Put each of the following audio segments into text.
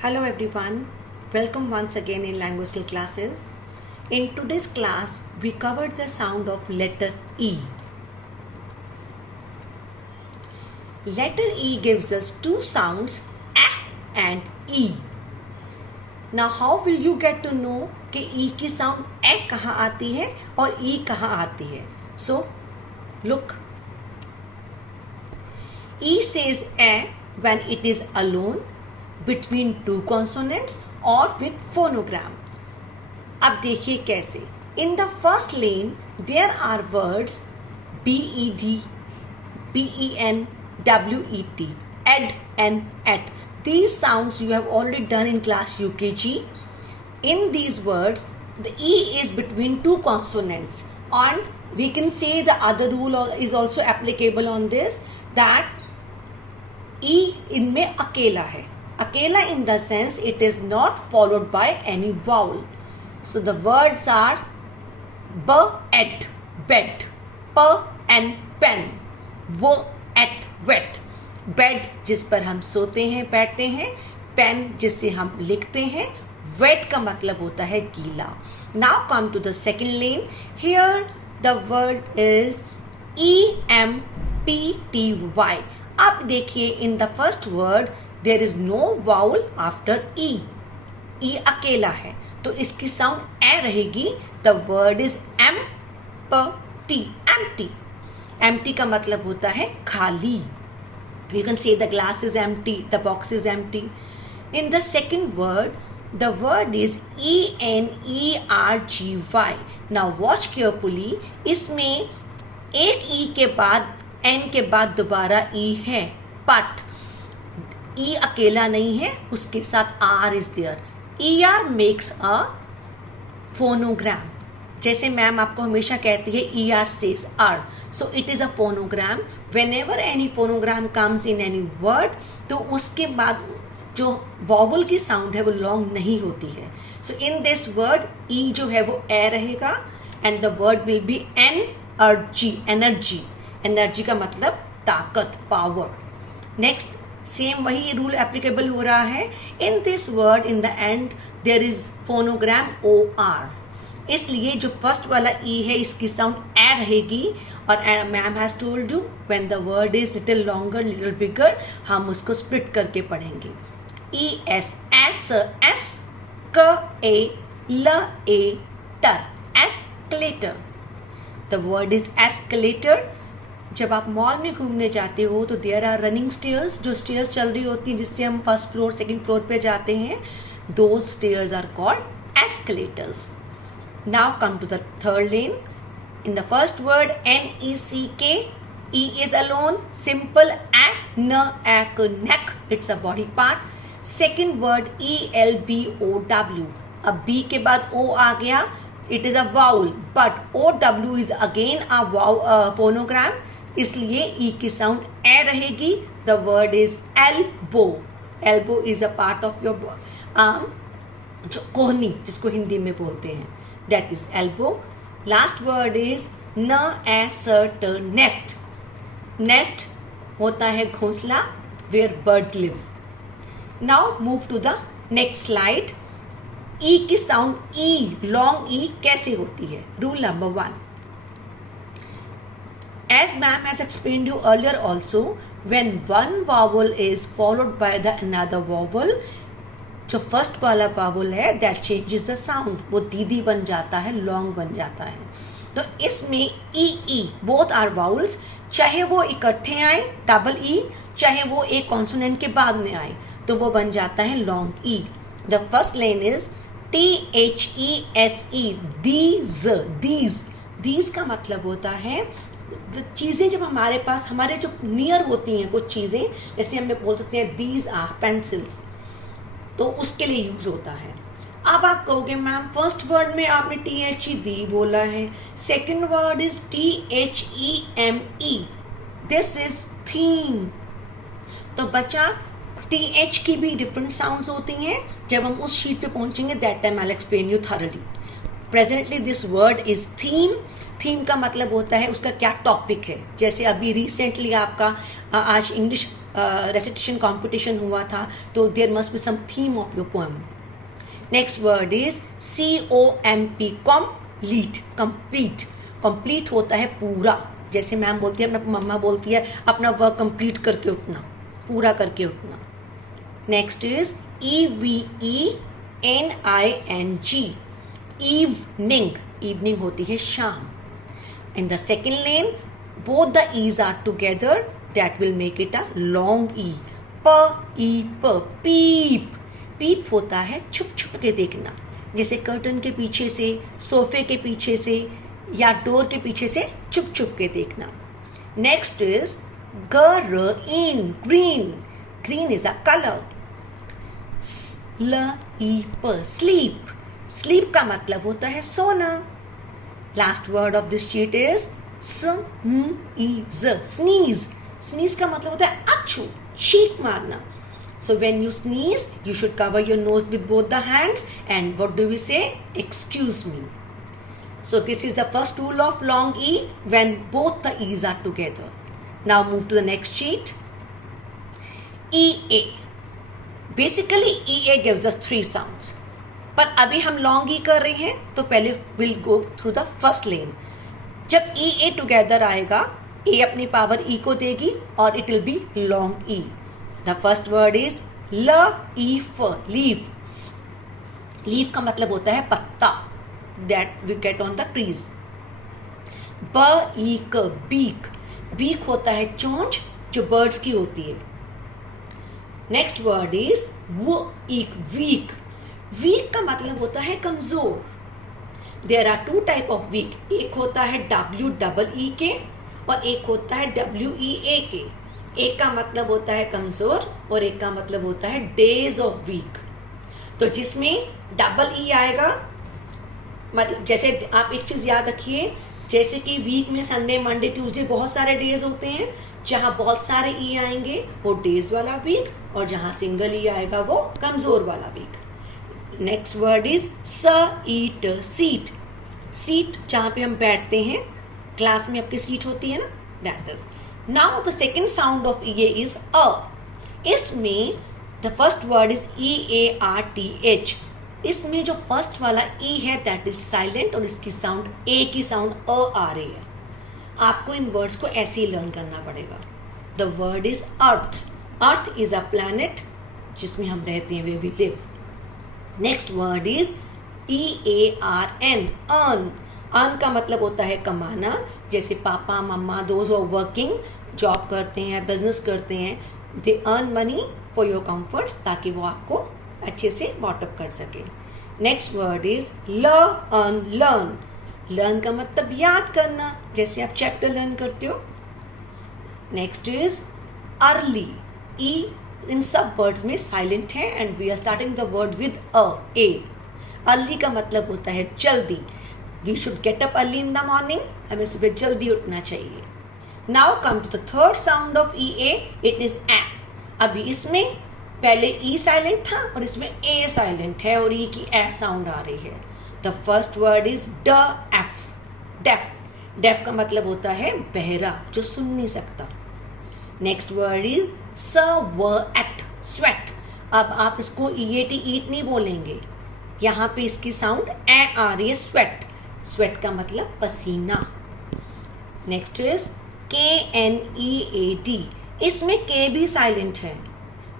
Hello everyone, welcome once again in language skill classes. In today's class, we covered the sound of letter E. Letter E gives us two sounds, A and E. Now how will you get to know कि E की sound A कहाँ आती है और E कहाँ आती है? So, look. E says A when it is alone, between two consonants or with phonogram. अब देखिए कैसे. In the first lane there are words bed, ben, wet, ed and et. These sounds you have already done in class UKG. In these words the E is between two consonants, and we can say the other rule is also applicable on this, that E इनमें अकेला है. Akela in the sense it is not followed by any vowel. So the words are b, et, bed, p and pen, w, et, wet. Bed जिस पर हम सोते हैं बैठते हैं, पेन जिससे हम लिखते हैं, wet का मतलब होता है गीला. Now come to the second lane. Here the word is empty. अब देखिए in the first word there is no vowel after E. E अकेला है तो इसकी साउंड ए रहेगी. The word is empty. Empty. Empty का मतलब होता है खाली. You can say the glass is empty, the box is empty. In the second word, the word is energy. Now watch carefully. इसमें एक E के बाद N के बाद दोबारा E है, but E अकेला नहीं है, उसके साथ R is there. ER makes a phonogram. जैसे मैम आपको हमेशा कहती है ER says R. So it is a phonogram. Whenever any phonogram comes in any word, तो उसके बाद जो vowel की sound है वो long नहीं होती है. So in this word E जो है वो A रहेगा and the word will be energy. Energy का मतलब ताकत, power. Next, सेम वही रूल एप्लीकेबल हो रहा है. In this word in the end there is phonogram OR. इसलिए जो फर्स्ट वाला E है इसकी साउंड ए रहेगी. और ma'am has told you when the word is little longer little bigger हम उसको स्प्लिट करके पढ़ेंगे. ES एस क ए ल ए टर escalator. The word is escalator. जब आप मॉल में घूमने जाते हो तो देयर आर रनिंग स्टेयर्स, जो स्टेयर्स चल रही होती हैं जिससे हम फर्स्ट फ्लोर सेकंड फ्लोर पे जाते हैं, those stairs are called escalators. Now come to the third lane. In the first word NECK, E is alone, simple neck, it's a body part. Second word ELBOW. अब B के बाद O आ गया, it is a vowel, but OW is again a phonogram. इसलिए E की sound ए रहेगी. The word is elbow. Elbow is a part of your arm, जो कोहनी जिसको हिंदी में बोलते हैं, that is elbow. Last word is nest. Nest होता है घोंसला, where birds live. Now move to the next slide. E की साउंड E, लॉन्ग E कैसे होती है? Rule number 1. As ma'am has explained you earlier also, when one vowel is followed by the another vowel, जो first वाला vowel है that changes the sound, वो दीदी बन जाता है, लॉन्ग बन जाता है. तो इसमें E both are vowels, चाहे वो इकट्ठे आए डबल E, चाहे वो एक कॉन्सोनेंट के बाद में आए तो वो बन जाता है long E. The first lane is THESE. these का मतलब होता है चीज़ें जब हमारे पास हमारे जो नियर होती हैं कुछ चीज़ें, जैसे हम बोल सकते हैं these are pencils, तो उसके लिए यूज़ होता है. अब आप कहोगे मैम फर्स्ट वर्ड में आपने THE बोला है, second word is THEME, this is theme. तो बच्चा TH की भी डिफरेंट साउंड्स होती हैं. जब हम उस शीट पे पहुंचेंगे that time I will explain you thoroughly. Presently this word is theme. Theme का मतलब होता है उसका क्या टॉपिक है. जैसे अभी रिसेंटली आपका आज इंग्लिश रेसिटेशन कॉम्पिटिशन हुआ था, तो there must be some theme of your poem. Next word is COMP, complete. Complete, complete होता है पूरा. जैसे मैम बोलती है, अपना मम्मा बोलती है अपना वर्क कंप्लीट करके उठना, पूरा करके उठना. Next is EVENING, evening. evening होती है शाम. In the second lane, both the E's are together. That will make it a long E. Peep. Peep होता है छुप छुप के देखना, जैसे कर्टन के पीछे से, सोफे के पीछे से, या डोर के पीछे से छुप छुप के देखना. Next is green. Green is a color. Sleep. Sleep का मतलब होता है सोना. Last word of this sheet is sneeze. Sneeze का मतलब होता है achoo, छींक मारना. So when you sneeze, you should cover your nose with both the hands, and what do we say? Excuse me. So this is the first rule of long E when both the E's are together. Now move to the next sheet. EA. Basically EA gives us 3 sounds. पर अभी हम long ई कर रहे हैं, तो पहले will go through the first lane. जब EA together आएगा, ए अपनी पावर ई को देगी और it will be long E. The first word is leaf. Leaf का मतलब होता है पत्ता, that we get on the trees. Beak. Beak होता है चोंच, जो बर्ड्स की होती है. Next word is weak. Weak का मतलब होता है कमजोर. There are 2 type of weak. एक होता है WEE और एक होता है WEA. एक का मतलब होता है कमजोर और एक का मतलब होता है डेज ऑफ वीक. तो जिसमें EE आएगा, मतलब जैसे आप एक चीज याद रखिए, जैसे कि वीक में संडे, मंडे, ट्यूसडे बहुत सारे डेज होते हैं. जहां बहुत सारे ई आएंगे वो डेज वाला वीक, और जहां सिंगल ई आएगा वो कमजोर वाला weak. Next word is seat. Seat जहाँ पे हम बैठते हैं, क्लास में आपकी सीट होती है ना, that is. Now the second sound of EA is a. इसमें the first word is EARTH. इसमें जो फर्स्ट वाला ई है दैट इज साइलेंट, और इसकी साउंड ए की साउंड अ आ रही है. आपको इन वर्ड्स को ऐसे ही लर्न करना पड़ेगा. The word is earth. Earth is a planet जिसमें हम रहते हैं, way we live. Next word is EARN, earn. Earn का मतलब होता है कमाना. जैसे पापा मम्मा, दोज आर वर्किंग, जॉब करते हैं, बिजनेस करते हैं, they earn money for your comforts, ताकि वो आपको अच्छे से वॉटअप कर सके. Next word is learn. Learn का मतलब याद करना, जैसे आप चैप्टर लर्न करते हो. Next is early. ई इन सब वर्ड्स में साइलेंट है, and we are starting the word with A. Early का मतलब होता है जल्दी. We should get up early in the morning. हमें सुबह जल्दी उठना चाहिए. Now come to the third sound of EA. It is A. अभी इसमें पहले ई साइलेंट था और इसमें ए साइलेंट है, और ई की ए साउंड आ रही है. The first word is deaf. Deaf का मतलब होता है बहरा, जो सुन नहीं सकता. Next word is sweat. अब आप इसको EAT ईट नहीं बोलेंगे, यहाँ पे इसकी साउंड ए आ रही है, स्वेट. स्वेट का मतलब पसीना. Next is KNEAD. इसमें के भी साइलेंट है.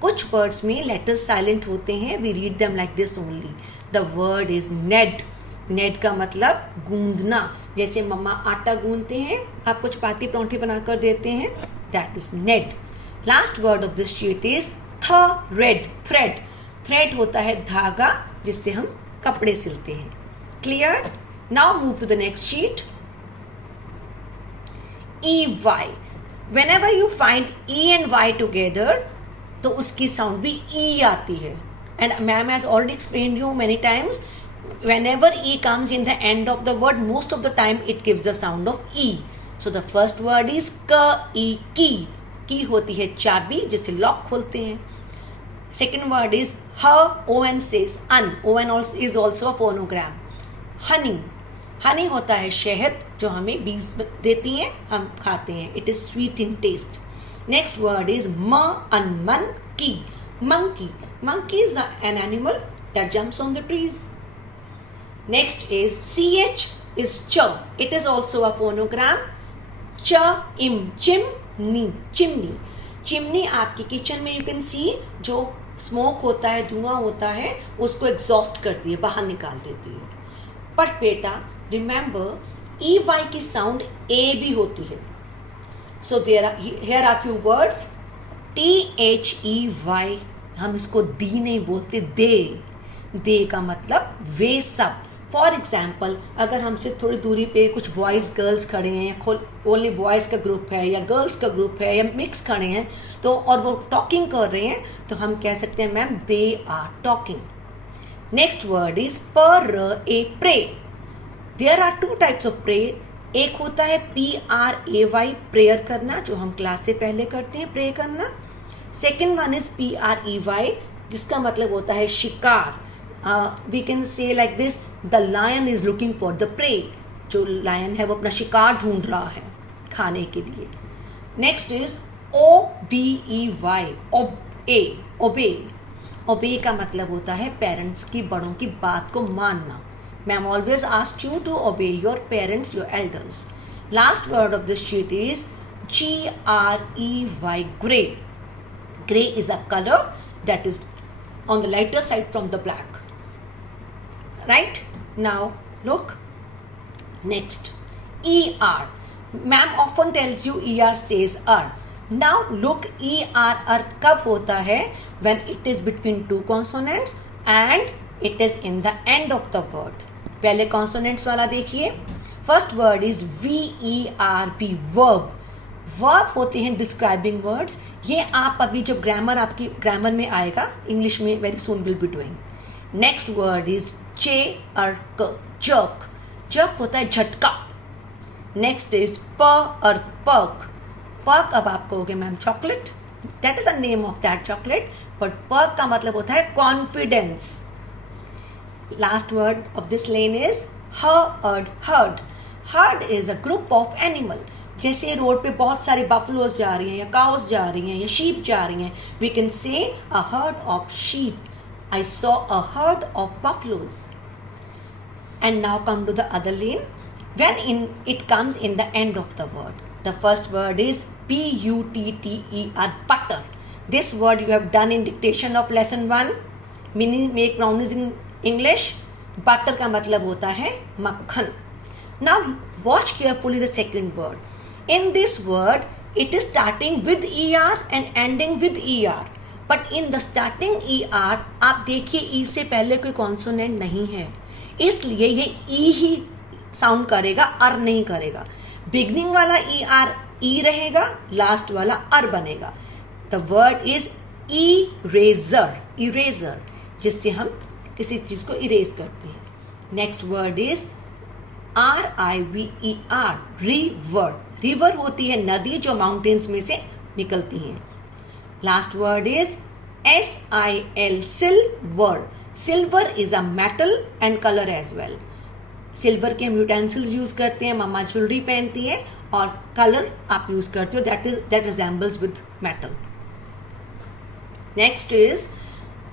कुछ वर्ड्स में लेटर्स साइलेंट होते हैं, we read them like this only. The word is knead. Knead का मतलब गूंदना. जैसे मम्मा आटा गूंदते हैं, आपको चपाती परांठे बनाकर देते हैं, that is knead. Last word of this sheet is thread. Thread होता है धागा, जिससे हम कपड़े सिलते हैं. Clear? Now move to the next sheet. EY. Whenever you find E and Y together, तो उसकी साउंड भी E आती है. And ma'am has already explained you many times, whenever E comes in the end of the word, most of the time it gives the sound of E. So the first word is key. की होती है चाबी, जिससे lock खोलते हैं. Second word is ON says un. ON is also a phonogram. Honey होता है शहद, जो हमें बीज देती हैं, हम खाते हैं. It is sweet in taste. Next word is monkey. Monkey. Monkey is an animal that jumps on the trees. Next is ch is ch. It is also a phonogram. chimney. Chimney. Chimney आपकी kitchen में you can see जो smoke होता है, धुआं होता है, उसको exhaust करती है, बाहर निकाल देती है. पर बेटा रिमेंबर EY की साउंड A भी होती है. सो here are few words. THEY. हम इसको दी नहीं बोलते, दे का मतलब वे सब. फॉर एग्जाम्पल अगर हमसे थोड़ी दूरी पे कुछ बॉयज़ गर्ल्स खड़े हैं, या ओनली बॉयज़ का ग्रुप है या गर्ल्स का ग्रुप है या मिक्स खड़े हैं, तो और वो टॉकिंग कर रहे हैं, तो हम कह सकते हैं ma'am they are talking. Next word is पर a pray. There are two types of pray. एक होता है PRAY प्रेयर करना, जो हम क्लास से पहले करते हैं, प्रे करना. सेकेंड वन इज PREY जिसका मतलब होता है शिकार. We can say like this, the lion is looking for the prey. जो लायन है वो अपना शिकार ढूंढ रहा है खाने के लिए. नेक्स्ट इज OBEY ओबे. ओबे का मतलब होता है पेरेंट्स की, बड़ों की बात को मानना. Ma'am always ask you to obey your parents, your elders. Last word of this sheet is GREY grey. Grey is a color that is on the lighter side from the black. Right? Now look. Next, ER. Ma'am often tells you ER says er. Now look, ER कब होता है? When it is between two consonants and it is in the end of the word. पहले consonants वाला देखिए. First word is VERB, verb. Verb होते हैं describing words. ये आप अभी जब ग्रामर आपकी ग्रामर में आएगा इंग्लिश में, very soon will be doing. Next word is jerk. Jerk होता है झटका. Next is Perk. पर्क अब आप कहोगे ma'am chocolate, that is a name of that chocolate, but perk का मतलब होता है confidence. Last word of this lane is herd. Herd is a group of animal. जैसे रोड पे बहुत सारे बफलोज जा रही हैं या काउस जा रही हैं या शीप जा रही हैं, we can say a herd of sheep. I saw a herd of buffaloes. And now come to the other lane. When it comes in the end of the word, the first word is BUTTER, butter. This word you have done in dictation of lesson 1. Meaning make nouns in English. Butter का मतलब होता है मक्खन. Now watch carefully the second word. In this word, it is starting with ER and ending with ER. But in the starting ER, आप देखिए E से पहले कोई कॉन्सोनेंट नहीं है, इसलिए ये E ही साउंड करेगा, अर नहीं करेगा. बिगनिंग वाला ER E रहेगा, लास्ट वाला अर बनेगा. द वर्ड इज इरेजर, जिससे हम किसी चीज को इरेज करते हैं. Next word is RIVER, river. River होती है नदी जो माउंटेन्स में से निकलती हैं. Last word is SIL, silver. Silver is a metal and colour as well. Silver के हम यूटेंसिल्स यूज करते हैं, मम्मा ज्वेलरी पहनती है, और कलर आप यूज करते हो, that resembles with metal. Next is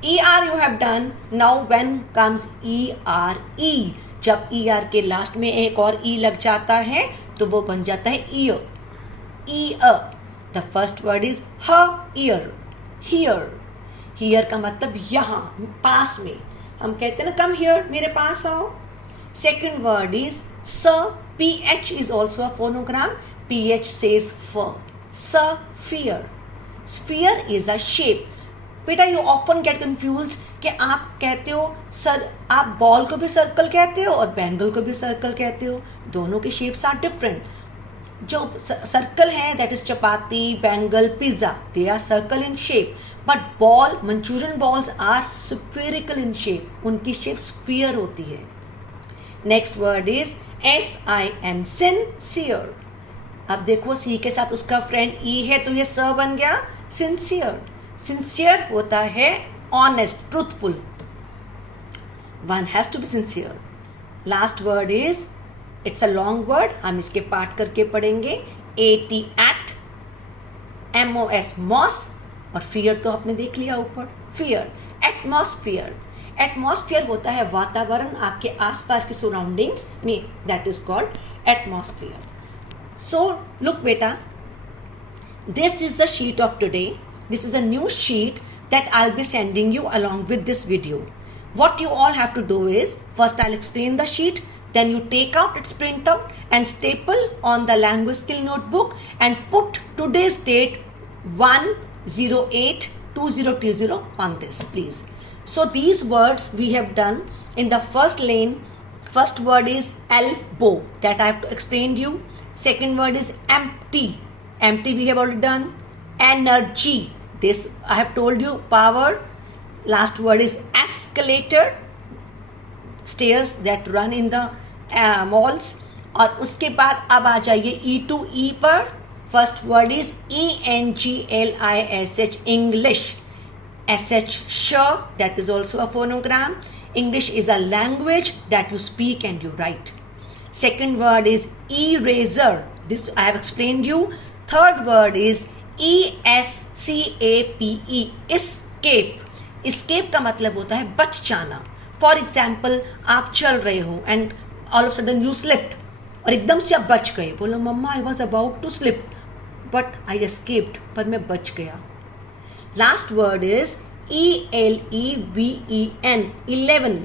ER you have done. Now when comes ERE, जब ER के लास्ट में एक और E लग जाता है तो वो बन जाता है ear. ear. The first word is ear. Here का मतलब यहाँ, पास में. हम कहते हैं ना come here, मेरे पास आओ. Second word is sir. PH is also a phonogram. PH says fur. Sphere. Sphere is a shape. बेटा यू ऑफन गेट कंफ्यूज्ड कि आप कहते हो सर, आप बॉल को भी सर्कल कहते हो और बैंगल को भी सर्कल कहते हो. दोनों के शेप्स आर डिफरेंट. जो सर्कल है that is chapati, bangle, pizza, they are circle in shape. But ball, manchurian balls are spherical in shape. उनकी शेप स्फीयर होती है. Next word is SIN, sincere. अब देखो सी के साथ उसका फ्रेंड E है तो ये स बन गया सिंसियर. सिंसियर होता है honest, truthful. One has to be sincere. Last word is, it's a long word, हम इसके पार्ट करके पढ़ेंगे. AT, at, MOS मॉस, और फियर तो आपने देख लिया ऊपर, फियर. एटमॉस्फियर, एटमॉस्फियर होता है वातावरण, आपके आसपास की सराउंडिंग्स में, that is called atmosphere. So look बेटा, this is the sheet of today. This is a new sheet that I'll be sending you along with this video. What you all have to do is, first I'll explain the sheet, then you take out its printout and staple on the language skill notebook and put today's date 1/08/2020 on this, please. So these words we have done in the first lane. First word is elbow, that I have to explain to you. Second word is empty. Empty we have already done. Energy, this I have told you, power. Last word is escalator, stairs that run in the malls. और उसके बाद अब आ जाइए E to E पर. First word is ENGLISH, English. SH, sh, that is also a phonogram. English is a language that you speak and you write. Second word is eraser, this I have explained you. Third word is ESCAPE, escape. escape का मतलब होता है बच जाना. For example, आप चल रहे हो and all of sudden you slipped, और एकदम से आप बच गए. बोलो mamma I was about to slip but I escaped, पर मैं बच गया. Last word is ELEVEN, 11.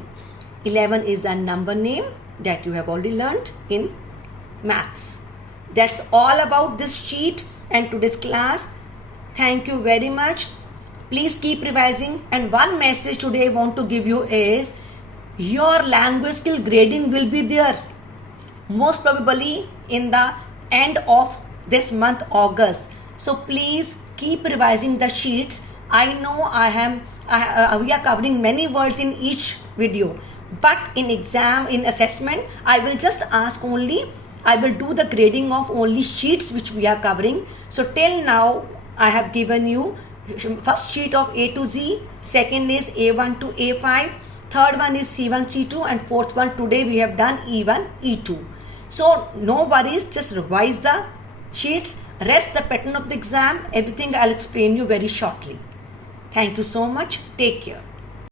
11 is a number name that you have already learned in maths. That's all about this sheet and today's class. Thank you very much. Please keep revising. And one message today I want to give you is your language skill grading will be there most probably in the end of this month, August. So please keep revising the sheets. I know we are covering many words in each video, but in exam, in assessment, I will just ask only, I will do the grading of only sheets which we are covering. So till now I have given you first sheet of A to Z, second is A1 to A5, third one is C1 C2, and fourth one today we have done E1 E2. So no worries, just revise the sheets. Rest the pattern of the exam, everything I'll explain you very shortly. Thank you so much. Take care.